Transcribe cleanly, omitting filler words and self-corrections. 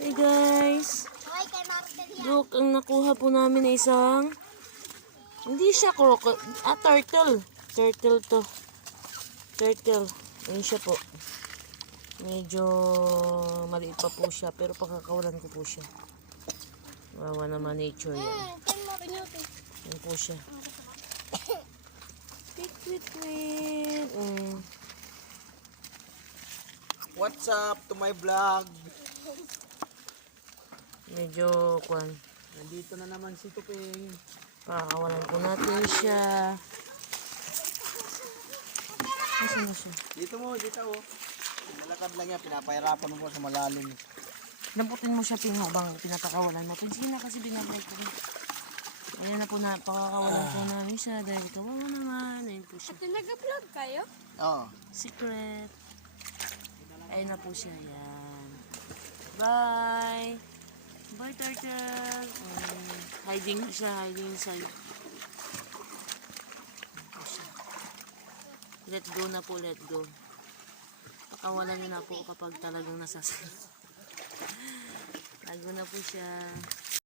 Hey guys, look, ang nakuha po namin na isang, hindi siya turtle. Turtle to. Turtle. Ayun siya po. Medyo maliit pa po siya, pero pakakawalan ko po siya. Wawa naman nature yan. Ayun po siya. Wait. What's up to my vlog? Medyo kwan. Nandito na naman si Tuping. Pakakawalan po natin siya. Nasaan na siya? Dito oh. Malakad lang yan, pinapahirapan mo sa malalim. Lamputin mo siya habang pinapakawalan mo. Sige na kasi binablog ko. Ayan na po na, pakakawalan po namin siya dahil kawawa naman. Ayun po siya. Ate, nag-vlog kayo? Oo. Secret. Ayun na po siya. Ayan. Bye! Bye, turtle! Hiding na siya. Hiding inside. Ayan po siya. Let go na po, let go. Pakawalan niyo na po kapag talagang nasasal. Lago na po siya.